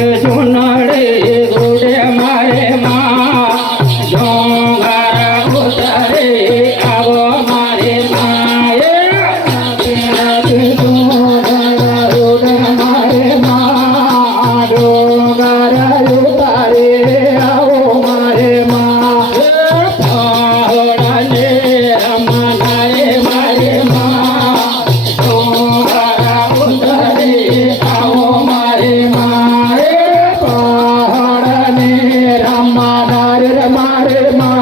सुनड़े गोड़े मारे माँ डोंगर उतरे आवो मारे माँ डोंगर गोड़े मारे माँ डोंगर उतरे आवो मारे माँ पहाड़ने रमनारे मारे माँ डोंगर उतरे आवो मारे माँ पहाड़ने रमनारे मारे माँ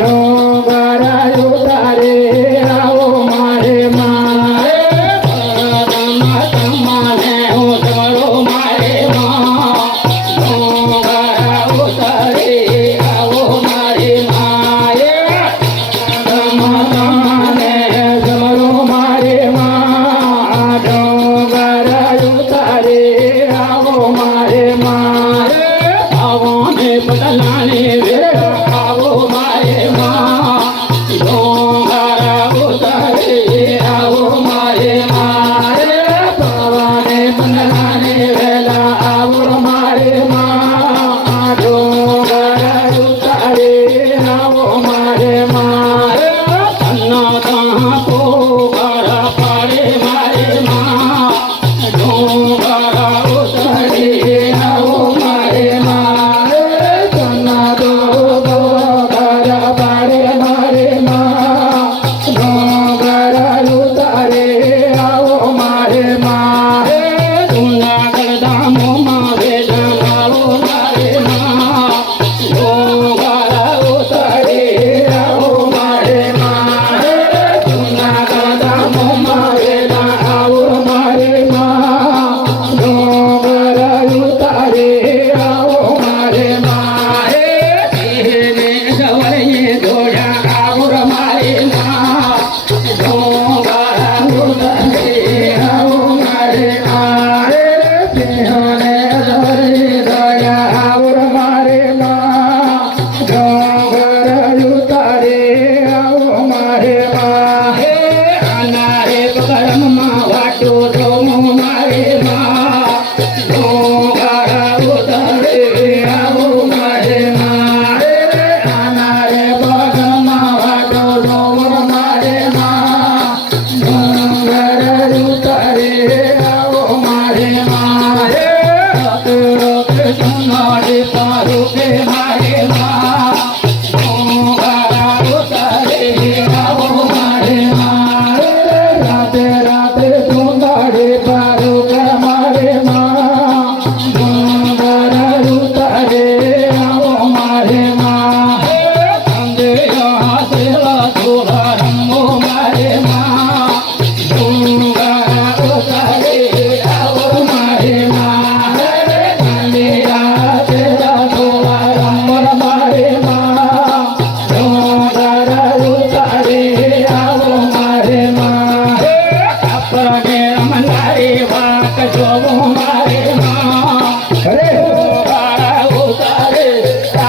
डोंगर उतरे आवो मारे माँ माने उतरो मारे माँ डोंगर उतरे आवो मारे माँ माने जमरो मारे माँ डोंगर उतरे आवो मारे माँ आवने बदलाने वेड़ा आवो मारे माँ डोंगर उतरे आवो मारे माँ पवने बदलाने वेला आवो मारे माँ डोंगर उतरे आवो मारे माँ अन्ना कहाँ पोखर पड़े मारे माँ डोंगर उतरे आवो मारे माँ अन्ना दो पोखर पड़े मारे माँ डोंगर उतरे आवो मारे माँ जूनागढ़ दामो माँ वेदा आवो मारे माँ डोंगर उतरे आवो मारे माँ जूनागढ़ दामो माँ वेदा आवो मारे माँ डोंगर उतरे आवो मारे माँ तेरे गवरे धोड़ा आवो मारे माँ डोंगर उतरे आवो मारे माँ तेरे गवरे धोड़ा आवो मारे माँ डोंगर उतरे आवो मारे माँ अनारे बगरम माँ वाटो धोमो मारे माँ डोंगर उतरे आवो मारे माँ अनारे बगरम माँ वाटो धोमो मारे माँ डोंगर उतरे आवो मारे माँ सुनारे पारो के मारे माँ डोंगर उतरे आवो मारे माँ राते राते सुनारे पारो के मारे माँ डोंगर उतरे आवो मारे माँ संगे यहाँ से थोड़ा रंगो मारे माँ डोंगर उतरे आवो मारे माँ संगे यहाँ से थोड़ा रंगो मारे माँ डोंगर उतरे आवो मारे माँ अपने मनारे वाक जोगो मारे माँ डोंगर उतरे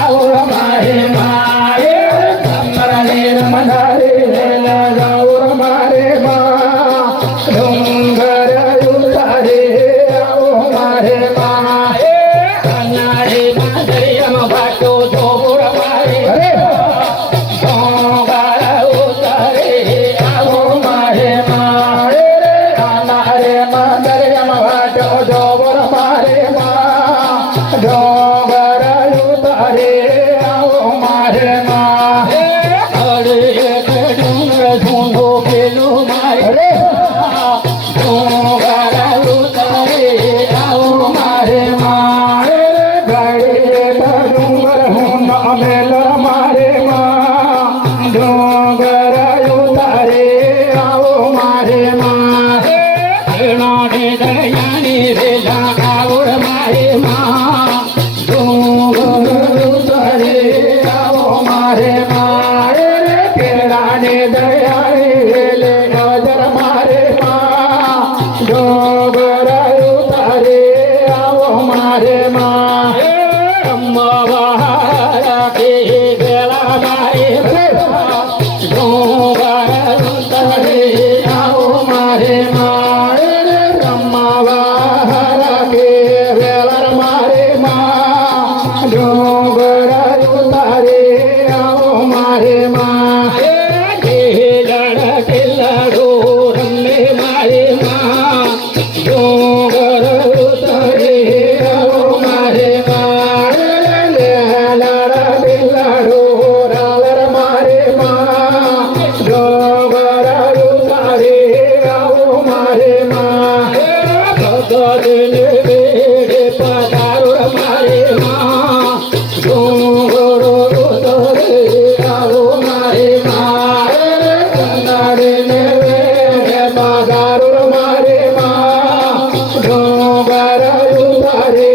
आवो मारे माँ कमरने मनारे वेला जाओ मारे माँ डोंगर उतरे आवो मारे माँ अनारे मादरियम बाटो जोर मारे डोंगर उतरे आवो मारे माँ अनारे मादरियम बाटो जोर मारे माँ डोंगर उतरे आवो मारे माँ अरे एक डूंगर ढूंढो बेलू मारे डोंगर उतरे आवो मारे माँ गड़े डूंगर ढूंढो बेलू मारे माँ डोंगर उतरे आवो मारे माँ दयानी वेला आवो मारे माँ डोंगर उतरे आवो मारे माँ दयानी वेले नजर मारे माँ डोंगर उतरे आवो मारे माँ अम्मा बहारा के बेला मारे डोंगर उतरे आवो मारे माँ अम्मा बहारा के बेला सारे